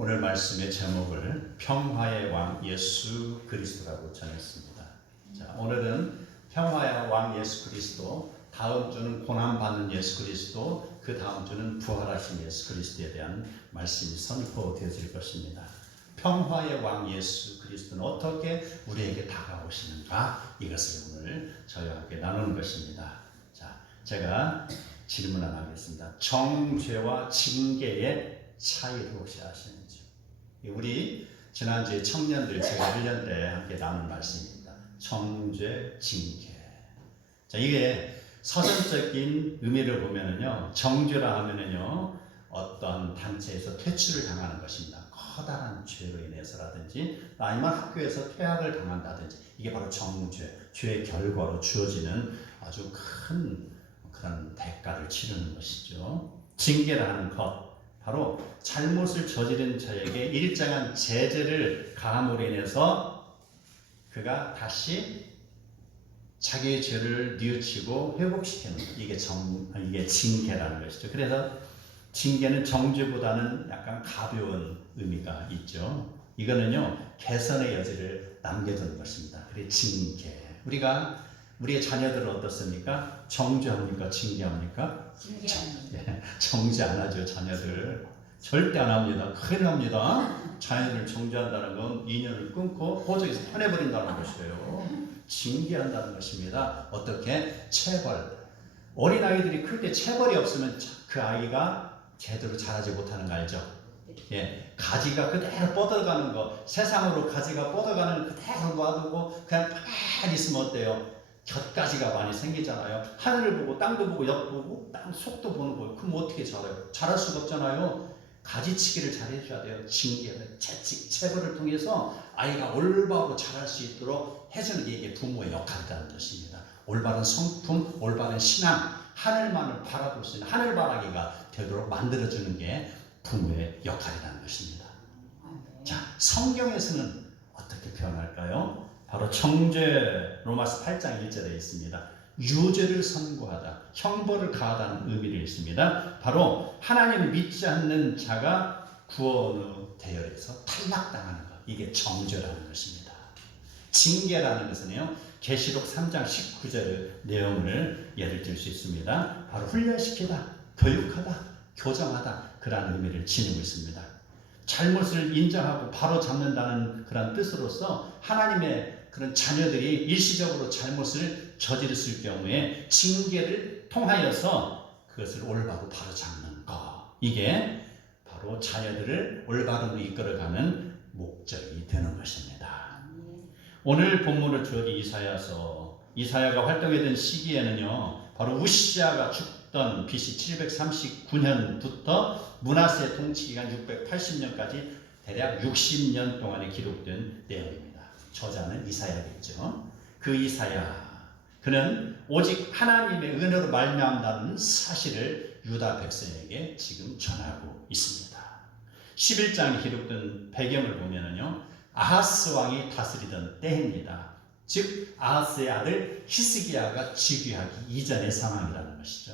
오늘 말씀의 제목을 평화의 왕 예수 그리스도라고 정했습니다. 자, 오늘은 평화의 왕 예수 그리스도, 다음 주는 고난받는 예수 그리스도, 그 다음 주는 부활하신 예수 그리스도에 대한 말씀이 선포되어질 것입니다. 평화의 왕 예수 그리스도는 어떻게 우리에게 다가오시는가, 이것을 오늘 저희와 함께 나누는 것입니다. 자, 제가 질문 하나 하겠습니다. 정죄와 징계의 차이를 혹시 아시는지? 우리 지난주에 청년들 제가 1년 때 함께 나눈 말씀입니다. 정죄, 징계. 자, 이게 서전적인 의미를 보면은요, 정죄라 하면은요, 어떤 단체에서 퇴출을 당하는 것입니다. 커다란 죄로 인해서라든지, 아니면 학교에서 퇴학을 당한다든지, 이게 바로 정죄, 죄의 결과로 주어지는 아주 큰 그런 대가를 치르는 것이죠. 징계라는 것, 바로 잘못을 저지른 자에게 일정한 제재를 가함으로 인해서 그가 다시 자기의 죄를 뉘우치고 회복시키는 것, 이게 징계라는 것이죠. 그래서 징계는 정죄보다는 약간 가벼운 의미가 있죠. 이거는요, 개선의 여지를 남겨두는 것입니다. 그래, 징계. 우리의 자녀들은 어떻습니까? 정죄합니까? 징계합니까? 징계합니다. 정죄 안 하죠, 자녀들. 절대 안 합니다. 큰일 납니다. 자녀를 정죄한다는 건 인연을 끊고 호적에서 떠내버린다는 것이에요. 징계한다는 것입니다. 어떻게? 체벌. 어린아이들이 클 때 체벌이 없으면 그 아이가 제대로 자라지 못하는 거 알죠? 예, 가지가 그대로 뻗어가는 거, 세상으로 가지가 뻗어가는 거 그대로 놔두고 그냥 가만히 있으면 어때요? 곁가지가 많이 생기잖아요. 하늘을 보고 땅도 보고 옆 보고 땅 속도 보는 거예요. 그럼 어떻게 자라요? 자랄 수가 없잖아요. 가지치기를 잘 해줘야 돼요. 징계를, 채찍, 체벌을 통해서 아이가 올바로 자랄 수 있도록 해주는 게 이게 부모의 역할이라는 것입니다. 올바른 성품, 올바른 신앙, 하늘만을 바라볼 수 있는 하늘바라기가 되도록 만들어주는 게 부모의 역할이라는 것입니다. 자, 성경에서는 어떻게 표현할까요? 바로 정죄, 로마서 8장 1절에 있습니다. 유죄를 선고하다, 형벌을 가하다는 의미를 있습니다. 바로 하나님을 믿지 않는 자가 구원의 대열에서 탈락당하는 것, 이게 정죄라는 것입니다. 징계라는 것은요, 계시록 3장 19절의 내용을 예를 들 수 있습니다. 바로 훈련시키다, 교육하다, 교정하다, 그런 의미를 지니고 있습니다. 잘못을 인정하고 바로 잡는다는 그런 뜻으로서 하나님의 그런 자녀들이 일시적으로 잘못을 저질렀을 경우에 징계를 통하여서 그것을 올바로 바로 잡는 것, 이게 바로 자녀들을 올바름으로 이끌어가는 목적이 되는 것입니다. 오늘 본문을 주어진 이사야가 활동했던 시기에는요, 바로 우시아가 죽던 BC 739년부터 므낫세 통치기간 680년까지 대략 60년 동안에 기록된 내용입니다. 저자는 이사야겠죠. 그 이사야, 그는 오직 하나님의 은혜로 말미암다는 사실을 유다 백성에게 지금 전하고 있습니다. 11장에 기록된 배경을 보면은요, 아하스 왕이 다스리던 때입니다. 즉 아하스의 아들 히스기야가 즉위하기 이전의 상황이라는 것이죠.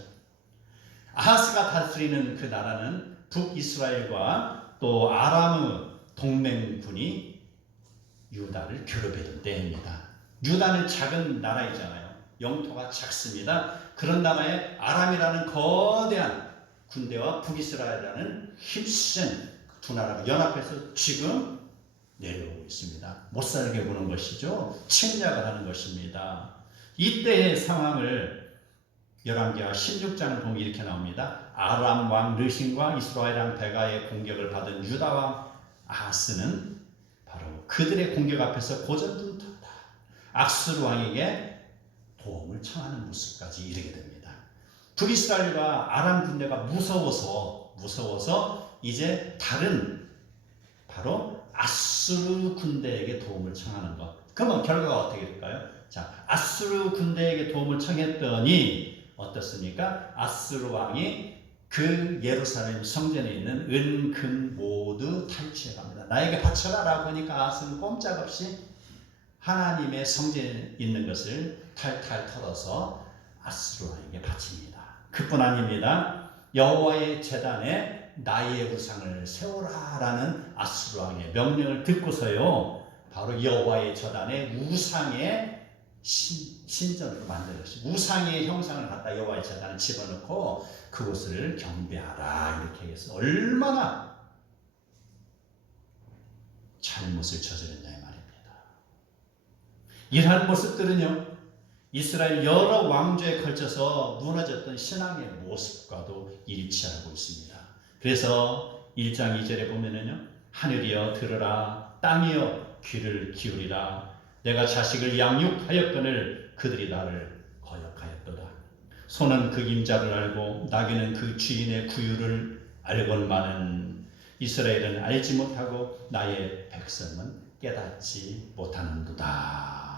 아하스가 다스리는 그 나라는 북이스라엘과 또 아람의 동맹군이 유다를 괴롭히던 때입니다. 유다는 작은 나라이잖아요. 영토가 작습니다. 그런 나라에 아람이라는 거대한 군대와 북이스라엘이라는 힘센 두 나라가 연합해서 지금 내려오고 있습니다. 못 살게 보는 것이죠. 침략을 하는 것입니다. 이때의 상황을 열왕기하 16장을 보면 이렇게 나옵니다. 아람 왕 르신과 이스라엘 왕 베가의 공격을 받은 유다 왕 아하스는 바로 그들의 공격 앞에서 고전등터다, 악수르 왕에게 도움을 청하는 모습까지 이르게 됩니다. 북이스라엘과 아람 군대가 무서워서 이제 다른 바로 아수르 군대에게 도움을 청하는 것. 그러면 결과가 어떻게 될까요? 자, 아수르 군대에게 도움을 청했더니 어떻습니까? 아수르 왕이 그 예루살렘 성전에 있는 은, 금 모두 탈취해 갑니다. 나에게 바쳐라 라고 하니까 아하스는 꼼짝없이 하나님의 성전에 있는 것을 탈탈 털어서 아수르 왕에게 바칩니다. 그뿐 아닙니다. 여호와의 제단에 나의 우상을 세워라라는 아수르 왕의 명령을 듣고서요, 바로 여호와의 제단에 우상의 신전으로 만들었어요. 우상의 형상을 갖다 여호와의 제단에 집어넣고 그곳을 경배하라 이렇게 해서 얼마나 잘못을 저질렀냐 이 말입니다. 이러한 모습들은요, 이스라엘 여러 왕조에 걸쳐서 무너졌던 신앙의 모습과도 일치하고 있습니다. 그래서 1장 2절에 보면은요, 하늘이여 들으라, 땅이여 귀를 기울이라, 내가 자식을 양육하였거늘 그들이 나를 거역하였도다. 소는 그 임자를 알고 나귀는 그 주인의 구유를 알건만은 이스라엘은 알지 못하고 나의 백성은 깨닫지 못하는도다.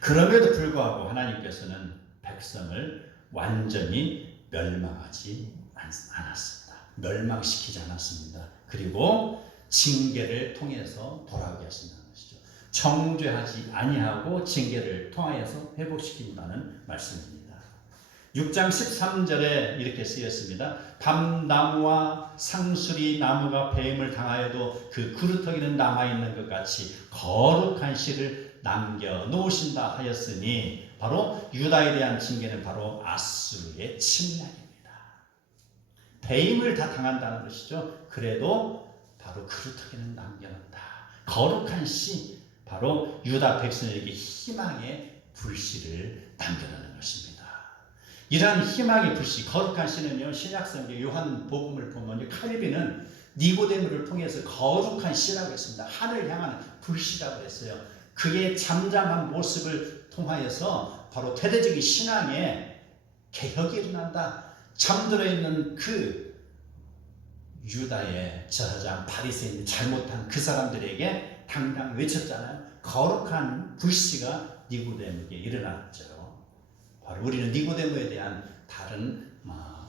그럼에도 불구하고 하나님께서는 백성을 완전히 멸망하지 않았습니다. 멸망시키지 않았습니다. 그리고 징계를 통해서 돌아오게 하신다는 것이죠. 정죄하지 아니하고 징계를 통하여서 회복시킨다는 말씀입니다. 6장 13절에 이렇게 쓰였습니다. 밤나무와 상수리 나무가 배임을 당하여도 그 그루터기는 남아있는 것 같이 거룩한 씨를 남겨놓으신다 하였으니, 바로 유다에 대한 징계는 바로 아수르의 침략입니다. 배임을 다 당한다는 것이죠. 그래도 바로 그루터기는 남겨놓는다. 거룩한 씨, 바로 유다 백성에게 희망의 불씨를 남겨놓는 것입니다. 이러한 희망의 불씨, 거룩한 씨는요, 신약성경 요한복음을 보면 칼빈은 니고데모를 통해서 거룩한 씨라고 했습니다. 하늘 향하는 불씨라고 했어요. 그의 잠잠한 모습을 통하여서 바로 대대적인 신앙의 개혁이 일어난다. 잠들어 있는 그 유다의 저자장 바리새인 잘못한 그 사람들에게 당당 외쳤잖아요. 거룩한 불씨가 니고데모에게 일어났죠. 바로 우리는 니고데모에 대한 다른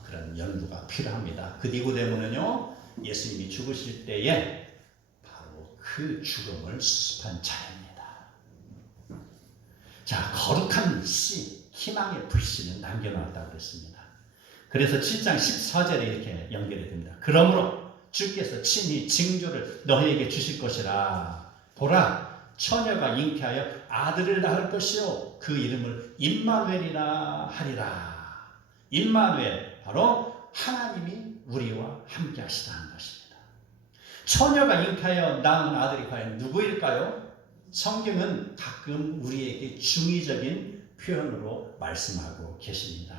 그런 연구가 필요합니다. 그 니고데모는요, 예수님이 죽으실 때에 바로 그 죽음을 수습한 자입니다. 자, 거룩한 씨, 희망의 불씨는 남겨놓았다고 그랬습니다. 그래서 7장 14절에 이렇게 연결이 됩니다. 그러므로 주께서 친히 징조를 너희에게 주실 것이라. 보라, 처녀가 잉태하여 아들을 낳을 것이요 그 이름을 임마누엘이라 하리라. 임마누엘, 바로 하나님이 우리와 함께 하시다는 것입니다. 처녀가 잉태하여 낳은 아들이 과연 누구일까요? 성경은 가끔 우리에게 중의적인 표현으로 말씀하고 계십니다.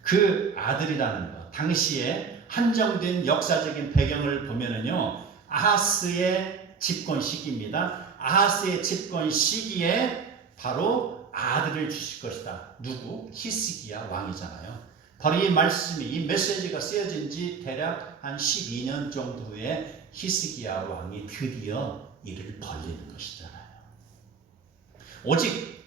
그 아들이라는 것, 당시에 한정된 역사적인 배경을 보면은요, 아하스의 집권 시기입니다. 아하스의 집권 시기에 바로 아들을 주실 것이다. 누구? 히스기야 왕이잖아요. 바로 이 말씀이, 이 메시지가 쓰여진 지 대략 한 12년 정도 후에 히스기야 왕이 드디어 이를 벌리는 것이잖아요. 오직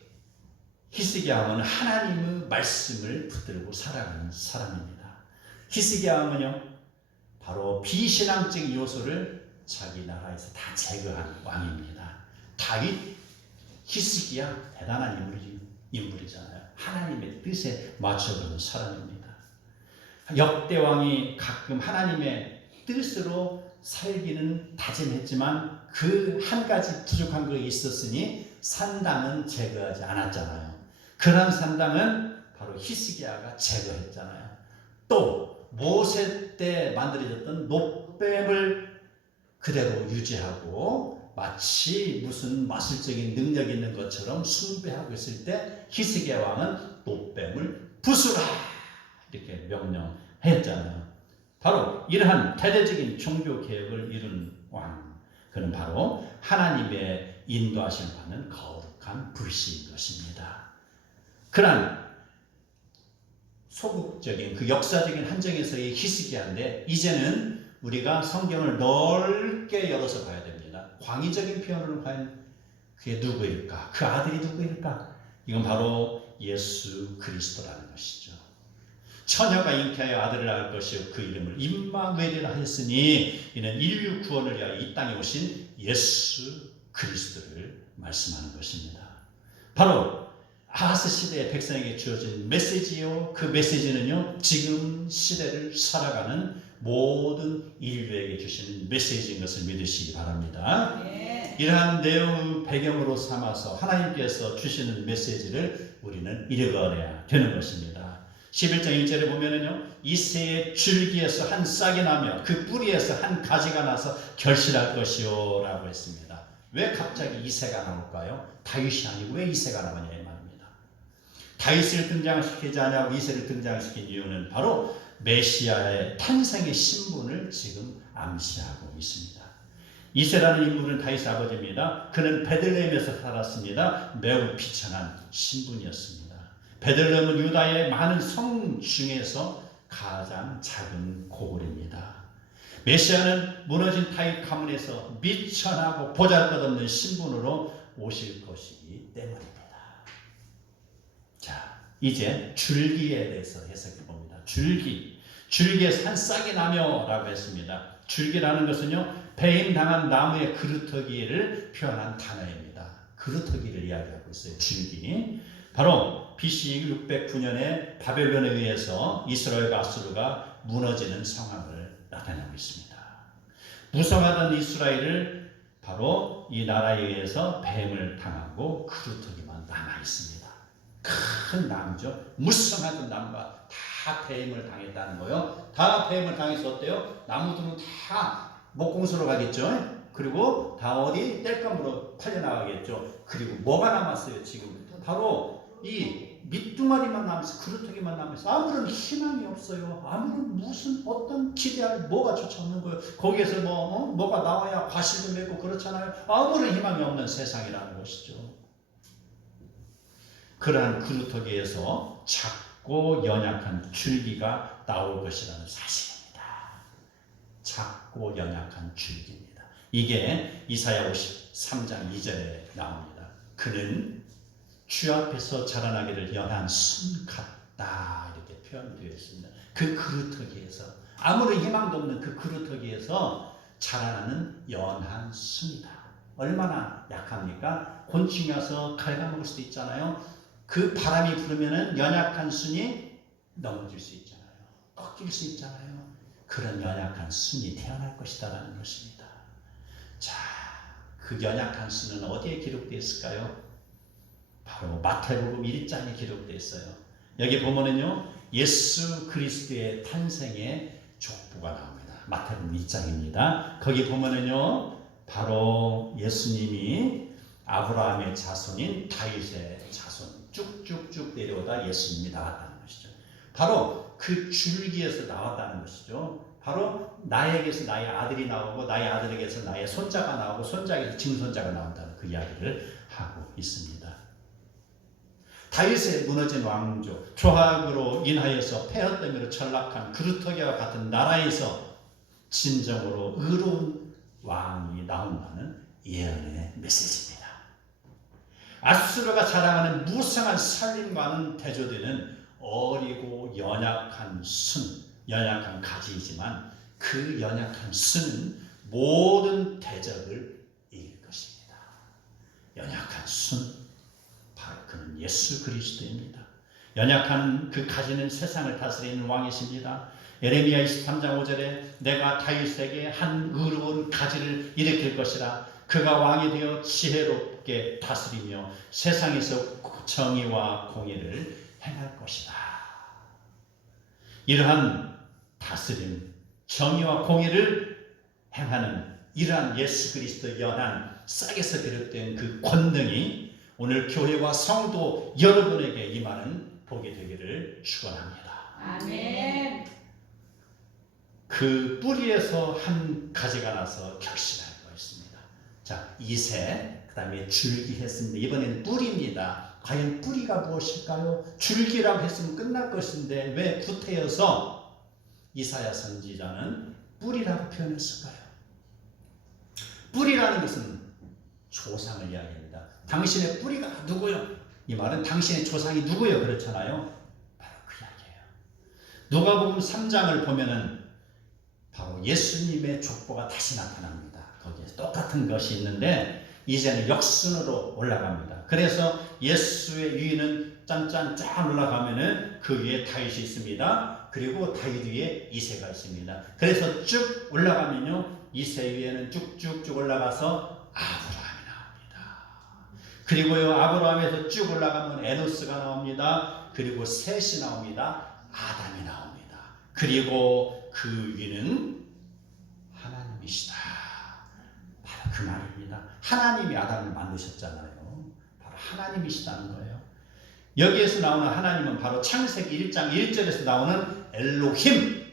히스기야 왕은 하나님의 말씀을 붙들고 살아가는 사람입니다. 히스기야 왕은요, 바로 비신앙적인 요소를 자기 나라에서 다 제거한 왕입니다. 다윗, 히스기야 대단한 인물이잖아요. 하나님의 뜻에 맞춰가는 사람입니다. 역대 왕이 가끔 하나님의 뜻으로 살기는 다짐했지만 그 한 가지 부족한 것이 있었으니 산당은 제거하지 않았잖아요. 그런 산당은 바로 히스기야가 제거했잖아요. 또 모세 때 만들어졌던 놋뱀을 그대로 유지하고 마치 무슨 마술적인 능력이 있는 것처럼 숭배하고 있을 때 히스기야 왕은 놋뱀을 부수라 이렇게 명령했잖아요. 바로 이러한 대대적인 종교 개혁을 이룬 왕, 그는 바로 하나님의 인도하심을 받는 거룩한 불씨인 것입니다. 그러한 소극적인 그 역사적인 한정에서의 히스기야인데, 이제는 우리가 성경을 넓게 열어서 봐야 됩니다. 광의적인 표현으로 과연 그게 누구일까? 그 아들이 누구일까? 이건 바로 예수 그리스도라는 것이죠. 처녀가 잉태하여 아들을 낳을 것이요 그 이름을 임마누엘이라 하였으니, 이는 인류 구원을 위하여 이 땅에 오신 예수 그리스도를 말씀하는 것입니다. 바로 아하스 시대의 백성에게 주어진 메시지요. 그 메시지는요, 지금 시대를 살아가는 모든 인류에게 주시는 메시지인 것을 믿으시기 바랍니다. 이러한 내용을 배경으로 삼아서 하나님께서 주시는 메시지를 우리는 읽어내야 되는 것입니다. 11장 1절에 보면은요, 이새의 줄기에서 한 싹이 나며 그 뿌리에서 한 가지가 나서 결실할 것이요 라고 했습니다. 왜 갑자기 이새가 나올까요? 다윗이 아니고 왜 이새가 나오냐 이 말입니다. 다윗을 등장시키지 않냐고 이새를 등장시킨 이유는 바로 메시아의 탄생의 신분을 지금 암시하고 있습니다. 이새라는 인물은 다윗의 아버지입니다. 그는 베들레헴에서 살았습니다. 매우 비천한 신분이었습니다. 베들레헴은 유다의 많은 성 중에서 가장 작은 고을입니다. 메시아는 무너진 다윗 가문에서 미천하고 보잘것없는 신분으로 오실 것이기 때문입니다. 자, 이제 줄기에 대해서 해석해 봅니다. 줄기에서 한 싹이 나며 라고 했습니다. 줄기라는 것은요, 배임당한 나무의 그루터기를 표현한 단어입니다. 그루터기를 이야기하고 있어요. 줄기. 바로 BC 609년에 바벨론에 의해서 이스라엘과 아수르가 무너지는 상황을 나타내고 있습니다. 무성하던 이스라엘을 바로 이 나라에 의해서 뱀을 당하고 그루터기만 남아 있습니다. 큰 나무죠. 무성하던 나무가 다 뱀을 당했다는 거예요. 다 뱀을 당해서 어때요? 나무들은 다 목공소로 가겠죠. 그리고 다 어디 땔감으로 팔려나가겠죠. 그리고 뭐가 남았어요? 지금 바로 이 밑둥아리만 남아서 그루터기만 남아서 아무런 희망이 없어요. 아무런 무슨 어떤 기대할 뭐가 조차 없는 거예요. 거기에서 뭐가 나와야 과실도 맺고 그렇잖아요. 아무런 희망이 없는 세상이라는 것이죠. 그러한 그루터기에서 작고 연약한 줄기가 나올 것이라는 사실입니다. 작고 연약한 줄기입니다. 이게 이사야 53장 2절에 나옵니다. 그는 주 앞에서 자라나기를 연한 순 같다 이렇게 표현되어 있습니다. 그 그루터기에서 아무런 희망도 없는 그 그루터기에서 자라나는 연한 순이다. 얼마나 약합니까? 곤충이 와서 갉아먹을 수도 있잖아요. 그 바람이 불으면은 연약한 순이 넘어질 수 있잖아요. 꺾일 수 있잖아요. 그런 연약한 순이 태어날 것이다라는 것입니다. 자, 그 연약한 순은 어디에 기록되어 있을까요? 바로 마태복음 1장에 기록되어 있어요. 여기 보면은요, 예수 그리스도의 탄생의 족보가 나옵니다. 마태복음 1장입니다. 거기 보면은요, 바로 예수님이 아브라함의 자손인 다윗의 자손 쭉쭉쭉 내려오다 예수님이 나왔다는 것이죠. 바로 그 줄기에서 나왔다는 것이죠. 바로 나에게서 나의 아들이 나오고 나의 아들에게서 나의 손자가 나오고 손자에게서 증손자가 나온다는 그 이야기를 하고 있습니다. 다윗의 무너진 왕조, 조학으로 인하여서 폐허됨으로 전락한 그루터기와 같은 나라에서 진정으로 의로운 왕이 나온다는 예언의 메시지입니다. 아수르가 자랑하는 무성한 살림과는 대조되는 어리고 연약한 순, 연약한 가지이지만 그 연약한 순은 모든 대적을 이길 것입니다. 연약한 순, 바로 그는 예수 그리스도입니다. 연약한 그 가지는 세상을 다스리는 왕이십니다. 예레미야 23장 5절에 내가 다윗에게 한 의로운 가지를 일으킬 것이라. 그가 왕이 되어 지혜롭게 다스리며 세상에서 정의와 공의를 행할 것이다. 이러한 다스림, 정의와 공의를 행하는 이러한 예수 그리스도의 연한 싹에서 비롯된 그 권능이 오늘 교회와 성도 여러분에게 임하는 복이 되기를 축원합니다. 아멘. 그 뿌리에서 한 가지가 나서 결실할 것입니다. 자, 이새, 그 다음에 줄기 했습니다. 이번에는 뿌리입니다. 과연 뿌리가 무엇일까요? 줄기라고 했으면 끝날 것인데 왜 구태여서 이사야 선지자는 뿌리라고 표현했을까요? 뿌리라는 것은 조상을 이야기합니다. 당신의 뿌리가 누구요? 이 말은 당신의 조상이 누구요? 그렇잖아요. 바로 그 이야기예요. 누가복음 3장을 보면은 바로 예수님의 족보가 다시 나타납니다. 거기에 똑같은 것이 있는데 이제는 역순으로 올라갑니다. 그래서 예수의 위는 짠짠 쫙 올라가면은 그 위에 다윗이 있습니다. 그리고 다윗 위에 이새가 있습니다. 그래서 쭉 올라가면요, 이새 위에는 쭉쭉쭉 올라가서 아브라함이 나옵니다. 그리고요, 아브라함에서 쭉 올라가면 에노스가 나옵니다. 그리고 셋이 나옵니다. 아담이 나옵니다. 그리고 그 위는 하나님이시다. 바로 그 말입니다. 하나님이 아담을 만드셨잖아요. 바로 하나님이시다는 거예요. 여기에서 나오는 하나님은 바로 창세기 1장 1절에서 나오는 엘로힘,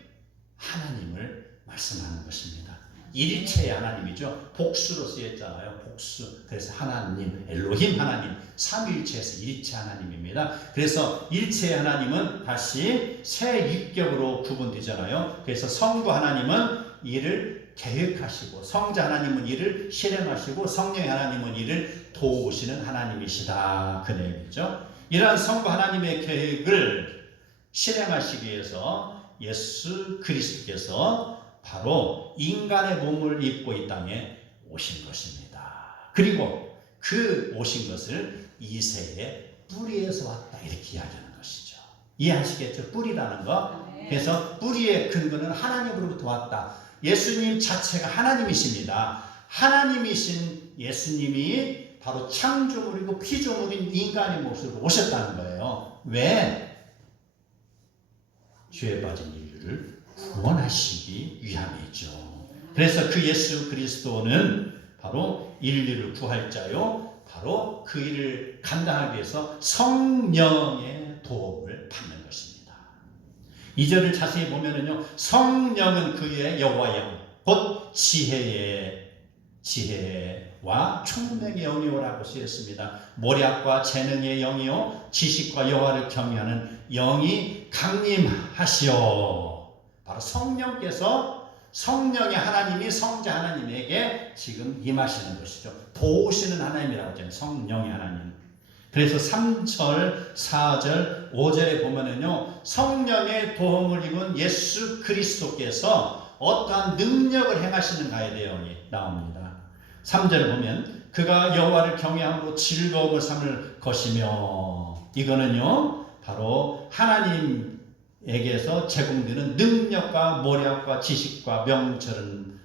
하나님을 말씀하는 것입니다. 일체의 하나님이죠. 복수로 쓰였잖아요. 복수. 그래서 하나님, 엘로힘 하나님, 삼위일체에서 일체 하나님입니다. 그래서 일체의 하나님은 다시 세 육격으로 구분되잖아요. 그래서 성부 하나님은 이를 계획하시고, 성자 하나님은 이를 실행하시고, 성령의 하나님은 이를 도우시는 하나님이시다. 그 내용이죠. 이러한 성부 하나님의 계획을 실행하시기 위해서 예수 그리스도께서 바로 인간의 몸을 입고 이 땅에 오신 것입니다. 그리고 그 오신 것을 이새의 뿌리에서 왔다, 이렇게 이야기하는 것이죠. 이해하시겠죠? 뿌리라는 거. 그래서 뿌리의 근거는 하나님으로부터 왔다. 예수님 자체가 하나님이십니다. 하나님이신 예수님이 바로 창조물이고 피조물인 인간의 모습으로 오셨다는 거예요. 왜? 죄에 빠진 인류를 구원하시기 위함이죠. 그래서 그 예수 그리스도는 바로 인류를 구할 자요, 바로 그 일을 감당하기 위해서 성령의 도움을 받는 것입니다. 2절을 자세히 보면은요, 성령은 그의 여호와의 영, 곧 지혜와 총명의 영이오라고 쓰였습니다. 모략과 재능의 영이요, 지식과 여호와를 경외하는 영이 강림하시오. 바로 성령께서, 성령의 하나님이 성자 하나님에게 지금 임하시는 것이죠. 도우시는 하나님이라고 하잖아요. 성령의 하나님. 그래서 3절, 4절, 5절에 보면은요, 성령의 도움을 입은 예수 그리스도께서 어떠한 능력을 행하시는가에 대해 나옵니다. 3절을 보면 그가 여호와를 경외함으로 즐거움을 삼을 것이며, 이거는요 바로 하나님에게서 제공되는 능력과 모략과 지식과 명철은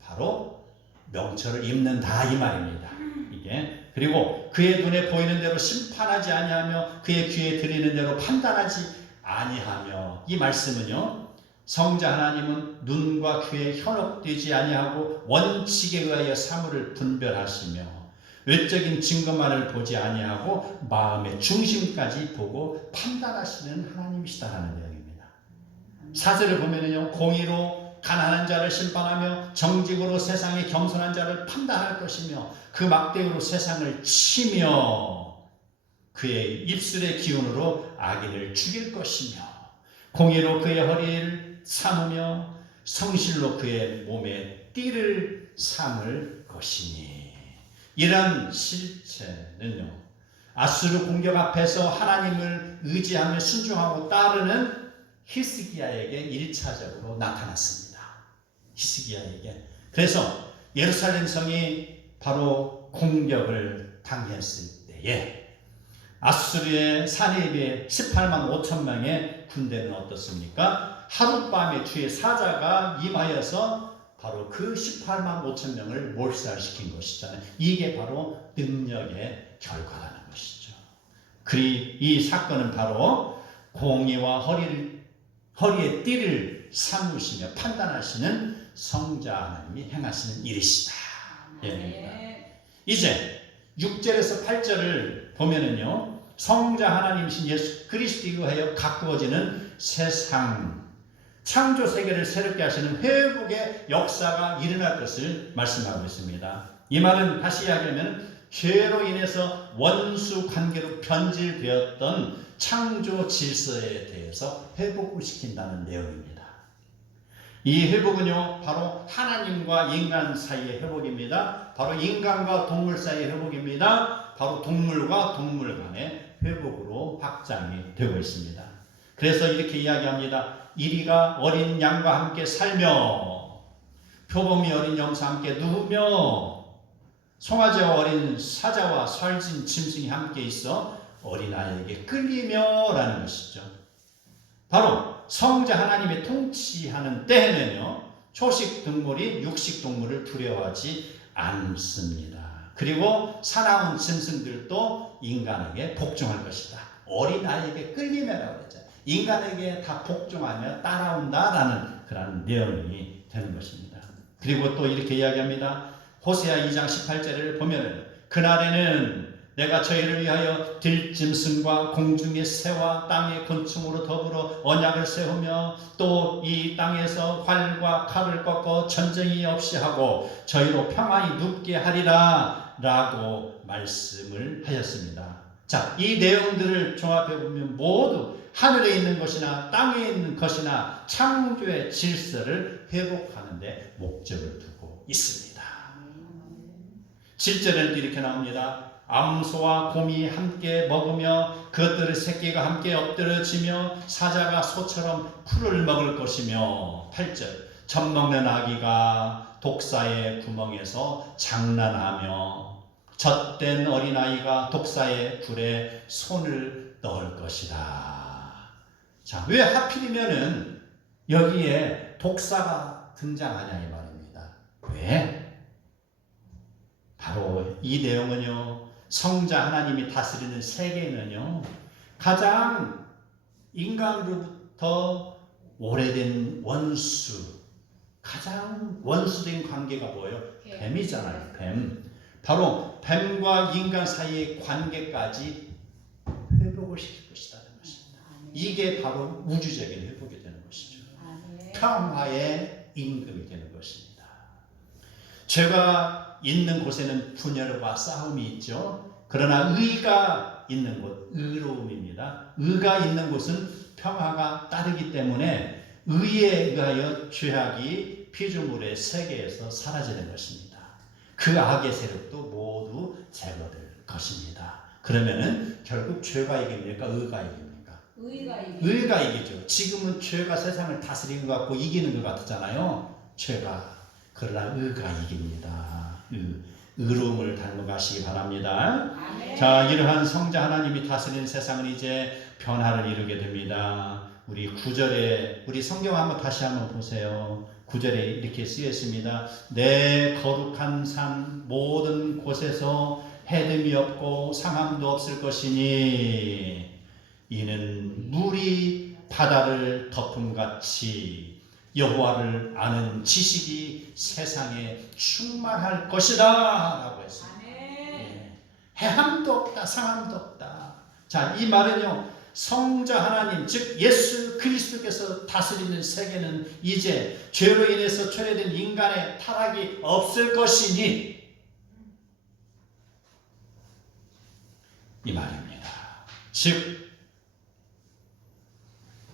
바로 명철을 입는다, 이 말입니다. 이게 그리고 그의 눈에 보이는 대로 심판하지 아니하며 그의 귀에 들리는 대로 판단하지 아니하며, 이 말씀은요, 성자 하나님은 눈과 귀에 현혹되지 아니하고 원칙에 의하여 사물을 분별하시며 외적인 증거만을 보지 아니하고 마음의 중심까지 보고 판단하시는 하나님이시다라는 내용입니다. 4절을 보면은요, 공의로 가난한 자를 심판하며 정직으로 세상의 겸손한 자를 판단할 것이며 그 막대기로 세상을 치며 그의 입술의 기운으로 악인을 죽일 것이며 공의로 그의 허리를 삼으며 성실로 그의 몸에 띠를 삼을 것이니, 이런 실체는요, 아수르 공격 앞에서 하나님을 의지하며 순종하고 따르는 히스기야에게 1차적으로 나타났습니다. 히스기야에게. 그래서 예루살렘 성이 바로 공격을 당했을 때에 아수르의 사내립의 18만 5천 명의 군대는 어떻습니까? 하룻밤에 주의 사자가 임하여서 바로 그 18만 5천 명을 몰살시킨 것이잖아요. 이게 바로 능력의 결과라는 것이죠. 이 사건은 바로 공의와 허리에 띠를 삼으시며 판단하시는 성자 하나님이 행하시는 일이시다. 예. 이제 6절에서 8절을 보면은요, 성자 하나님이신 예수 그리스도에 의하여 가꾸어지는 세상, 창조 세계를 새롭게 하시는 회복의 역사가 일어날 것을 말씀하고 있습니다. 이 말은 다시 이야기하면 죄로 인해서 원수 관계로 변질되었던 창조 질서에 대해서 회복을 시킨다는 내용입니다. 이 회복은요, 바로 하나님과 인간 사이의 회복입니다. 바로 인간과 동물 사이의 회복입니다. 바로 동물과 동물 간의 회복으로 확장이 되고 있습니다. 그래서 이렇게 이야기합니다. 이리가 어린 양과 함께 살며 표범이 어린 염소와 함께 누우며 송아지와 어린 사자와 살찐 짐승이 함께 있어 어린아이에게 끌리며라는 것이죠. 바로 성자 하나님의 통치하는 때에는요, 초식 동물이 육식 동물을 두려워하지 않습니다. 그리고 사나운 짐승들도 인간에게 복종할 것이다. 어린아이에게 끌리며라고 그랬죠. 인간에게 다 복종하며 따라온다라는 그런 내용이 되는 것입니다. 그리고 또 이렇게 이야기합니다. 호세아 2장 18절을 보면 그날에는 내가 저희를 위하여 들짐승과 공중의 새와 땅의 곤충으로 더불어 언약을 세우며 또 이 땅에서 활과 칼을 꺾어 전쟁이 없이 하고 저희로 평안히 눕게 하리라 라고 말씀을 하셨습니다. 자, 이 내용들을 종합해 보면 모두 하늘에 있는 것이나 땅에 있는 것이나 창조의 질서를 회복하는 데 목적을 두고 있습니다. 7절에는 이렇게 나옵니다. 암소와 곰이 함께 먹으며 그것들의 새끼가 함께 엎드려지며 사자가 소처럼 풀을 먹을 것이며 8절 젖먹는 아기가 독사의 구멍에서 장난하며 젖된 어린아이가 독사의 굴에 손을 넣을 것이다. 자, 왜 하필이면은 여기에 독사가 등장하냐 이 말입니다. 왜? 바로 이 내용은요, 성자 하나님이 다스리는 세계는요, 가장 인간으로부터 오래된 원수, 가장 원수된 관계가 뭐예요? 뱀이잖아요. 뱀. 바로 뱀과 인간 사이의 관계까지 회복을 시킬 것이라는 것입니다. 이게 바로 우주적인 회복이 되는 것이죠. 평화의 임금이 되는 것입니다. 죄가 있는 곳에는 분열과 싸움이 있죠. 그러나 의가 있는 곳, 의로움입니다. 의가 있는 곳은 평화가 따르기 때문에 의에 의하여 죄악이 피조물의 세계에서 사라지는 것입니다. 그 악의 세력도 모두 제거될 것입니다. 그러면은 결국 죄가 이깁니까? 의가 이깁니까? 의가 이기죠. 지금은 죄가 세상을 다스리는 것 같고 이기는 것 같잖아요. 죄가. 그러나 의가 이깁니다. 의로움을 닮아가시기 바랍니다. 아멘. 자, 이러한 성자 하나님이 다스리는 세상은 이제 변화를 이루게 됩니다. 우리 9절에 우리 성경 한번 다시 한번 보세요. 9절에 이렇게 쓰여 있습니다. 내 거룩한 산 모든 곳에서 해됨이 없고 상함도 없을 것이니 이는 물이 바다를 덮음같이 여호와를 아는 지식이 세상에 충만할 것이다 라고 했습니다. 예. 해함도 없다 상함도 없다. 자, 이 말은요, 성자 하나님 즉 예수 그리스도께서 다스리는 세계는 이제 죄로 인해서 초래된 인간의 타락이 없을 것이니 이 말입니다. 즉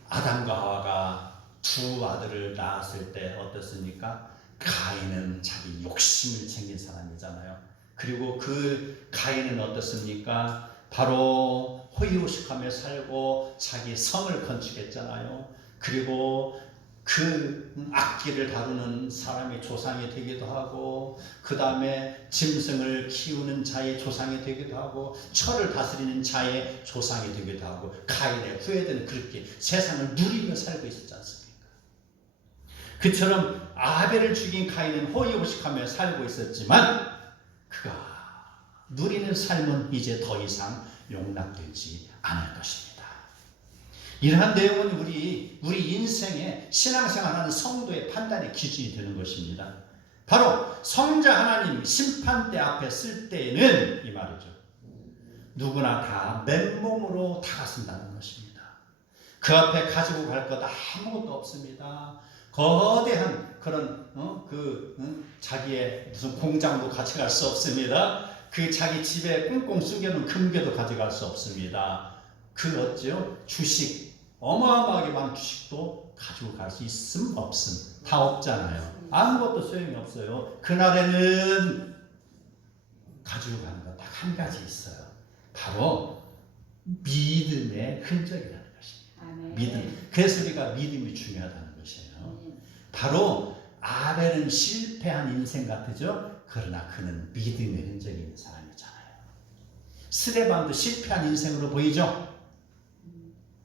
아담과 하와가 두 아들을 낳았을 때 어떻습니까? 가인은 자기 욕심을 챙긴 사람이잖아요. 그리고 그 가인은 어떻습니까? 바로 호의호식하며 살고 자기 성을 건축했잖아요. 그리고 그 악기를 다루는 사람의 조상이 되기도 하고 그 다음에 짐승을 키우는 자의 조상이 되기도 하고 철을 다스리는 자의 조상이 되기도 하고 가인의 후예들은 그렇게 세상을 누리며 살고 있었지 않습니까? 그처럼 아벨을 죽인 가인은 호의호식하며 살고 있었지만 그가 누리는 삶은 이제 더 이상 용납되지 않을 것입니다. 이러한 내용은 우리 인생의 신앙생활하는 성도의 판단의 기준이 되는 것입니다. 바로 성자 하나님 심판대 앞에 쓸 때에는 이 말이죠. 누구나 다 맨몸으로 다가선다는 것입니다. 그 앞에 가지고 갈 것 아무것도 없습니다. 거대한 그런 자기의 무슨 공장도 가져갈 수 없습니다. 그 자기 집에 꽁꽁 숨겨놓은 금괴도 가져갈 수 없습니다. 그 어찌요? 주식 어마어마하게 많은 주식도 가지고 갈 수 있음 없음 다 없잖아요. 아무것도 소용이 없어요. 그날에는 가지고 가는 것 딱 한 가지 있어요. 바로 믿음의 흔적이라는 것입니다. 믿음. 그래서 우리가 믿음이 중요하다는 것이에요. 바로 아벨은 실패한 인생 같으죠. 그러나 그는 믿음의 흔적이 있는 사람이잖아요. 스데반도 실패한 인생으로 보이죠?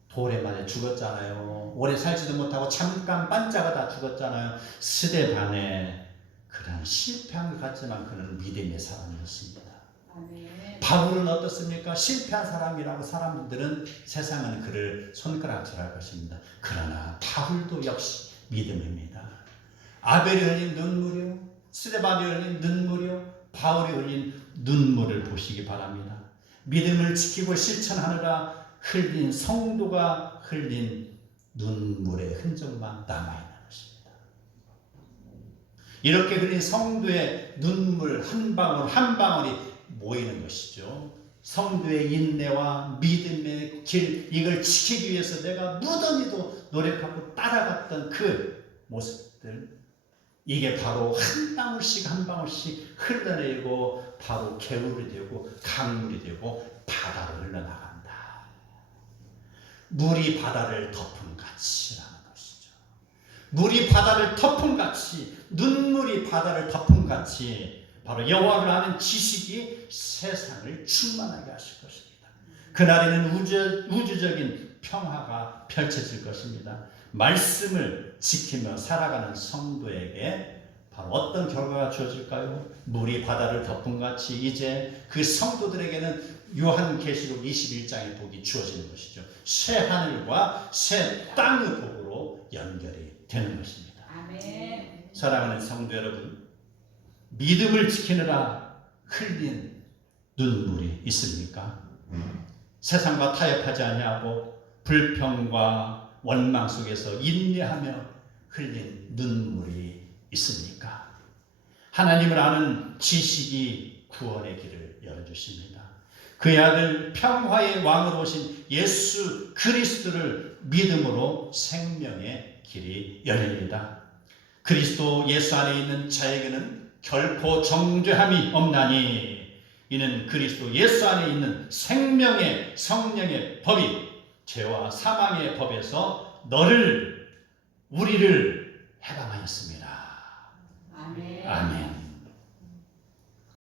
돌에 맞아 죽었잖아요. 오래 살지도 못하고 잠깐 반짝하다 죽었잖아요. 스데반의 그런 실패한 것 같지만 그는 믿음의 사람이었습니다. 아멘. 바울은 어떻습니까? 실패한 사람이라고 사람들은 세상은 그를 손가락질할 것입니다. 그러나 바울도 역시 믿음입니다. 아벨이 흘린 눈물이요, 스데반이 흘린 눈물이요, 바울이 흘린 눈물을 보시기 바랍니다. 믿음을 지키고 실천하느라 흘린 성도가 흘린 눈물의 흔적만 남아있는 것입니다. 이렇게 흘린 성도의 눈물 한 방울 한 방울이 모이는 것이죠. 성도의 인내와 믿음의 길, 이걸 지키기 위해서 내가 무던히도 노력하고 따라갔던 그 모습들, 이게 바로 한 방울씩 한 방울씩 흘러내리고 바로 개울이 되고 강물이 되고 바다로 흘러나간다. 물이 바다를 덮은 같이라는 것이죠. 물이 바다를 덮은 같이, 눈물이 바다를 덮은 같이 바로 여호와를 아는 지식이 세상을 충만하게 하실 것입니다. 그날에는 우주적인 평화가 펼쳐질 것입니다. 말씀을 지키며 살아가는 성도에게 바로 어떤 결과가 주어질까요? 물이 바다를 덮은 같이 이제 그 성도들에게는 요한계시록 21장의 복이 주어지는 것이죠. 새 하늘과 새 땅의 복으로 연결이 되는 것입니다. 아멘. 사랑하는 성도 여러분, 믿음을 지키느라 흘린 눈물이 있습니까? 세상과 타협하지 아니하고 불평과 원망 속에서 인내하며 흘린 눈물이 있습니까? 하나님을 아는 지식이 구원의 길을 열어주십니다. 그의 아들 평화의 왕으로 오신 예수 그리스도를 믿음으로 생명의 길이 열립니다. 그리스도 예수 안에 있는 자에게는 결코 정죄함이 없나니 이는 그리스도 예수 안에 있는 생명의 성령의 법이 죄와 사망의 법에서 우리를 해방하였습니다. 아멘. 아멘.